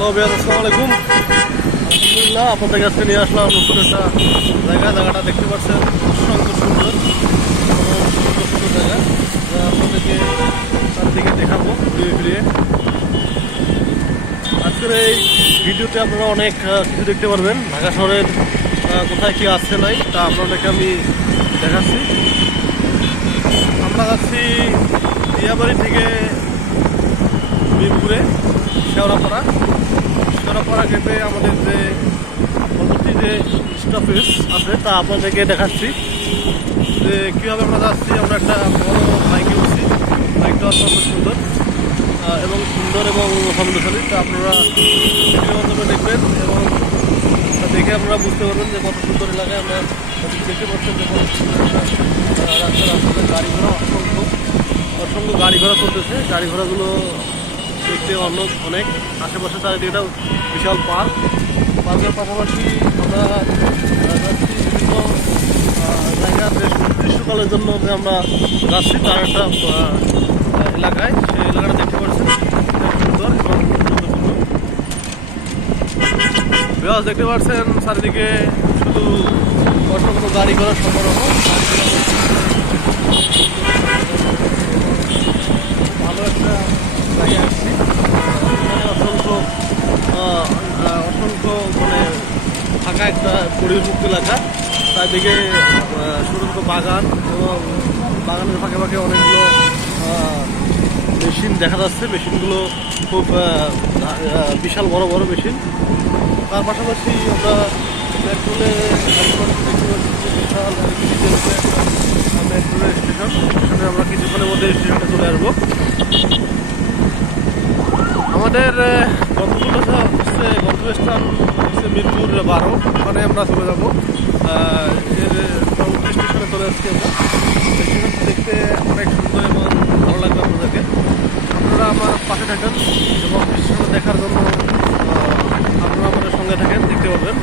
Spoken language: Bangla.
হ্যালো ভাইয়া, আসসালামু আলাইকুম। আলহামদুলিল্লাহ, আপনাদের কাছে নিয়ে আসলাম নতুন একটা জায়গাটা দেখতে পাচ্ছেন, অসংখ্য সুন্দর এবং সুন্দর সুন্দর জায়গা, যা আপনাদেরকে চারদিকে দেখাবো ঘুরিয়ে ফিরিয়ে। আজকের এই ভিডিওতে আপনারা অনেক কিছু দেখতে পারবেন। ঢাকা শহরের কোথায় কি আছে নাই তা আপনাদেরকে আমি দেখাচ্ছি। আমরা যাচ্ছি দিয়াবাড়ি থেকে মিরপুরে শেওড়াপাড়া গেটে আমাদের যে পরবর্তী যে স্টপেজ আছে তা আপনাদেরকে দেখাচ্ছি যে কীভাবে আমরা যাচ্ছি। আমরা একটা বড় বাইকে উঠছি, বাইকটা অত্যন্ত সুন্দর এবং শব্দশালী। তা আপনারা ভিডিও মাধ্যমে দেখবেন এবং দেখে আপনারা বুঝতে পারবেন যে কত সুন্দর এলাকায় আমরা দেখতে পাচ্ছেন যে কত সুন্দর রাস্তায় গাড়ি ঘোড়া অসংখ্য গাড়ি ঘোড়া চলতেছে। গাড়ি ঘোড়াগুলো দেখতে অনেক আশেপাশে চারিদিকটা বিশাল পার্কের পাশাপাশি আমরা যাচ্ছি বিভিন্ন জায়গার যে গ্রীষ্মকালের জন্য যে আমরা যাচ্ছি তার একটা এলাকায়, সেই এলাকাটা দেখতে পাচ্ছেন সুন্দর এবং গুরুত্বপূর্ণ। বিহার দেখতে পাচ্ছেন চারিদিকে শুধু অসংখ্য গাড়ি ঘোড়া সরবরাহ। ভালো একটা জায়গায় আসছি, অসংখ্য মানে ফাঁকা একটা পরিবেশমুক্ত এলাকা। চারদিকে ছোটো ছোটো বাগান এবং বাগানের ফাঁকে ফাঁকে অনেকগুলো মেশিন দেখা যাচ্ছে। মেশিনগুলো খুব বিশাল বড় বড় মেশিন। তার পাশাপাশি আমরা মেট্রোলে বিশাল মেট্রোলের স্টেশনে আমরা কিছুক্ষণের মধ্যে স্টেশনে চলে আসবো। আমাদের গন্তব্যস্থান হচ্ছে মিরপুর 12, ওখানে আমরা চলে যাবো। এর পরবর্তী স্টেশনে চলে আসছি আমরা। স্টেশনটা দেখতে অনেক সুন্দর এবং ভালো লাগবে আপনাদেরকে। আপনারা আমার পাশে থাকেন এবং স্টেশনটা দেখার জন্য আপনারা আমাদের সঙ্গে থাকেন, দেখতে পারবেন।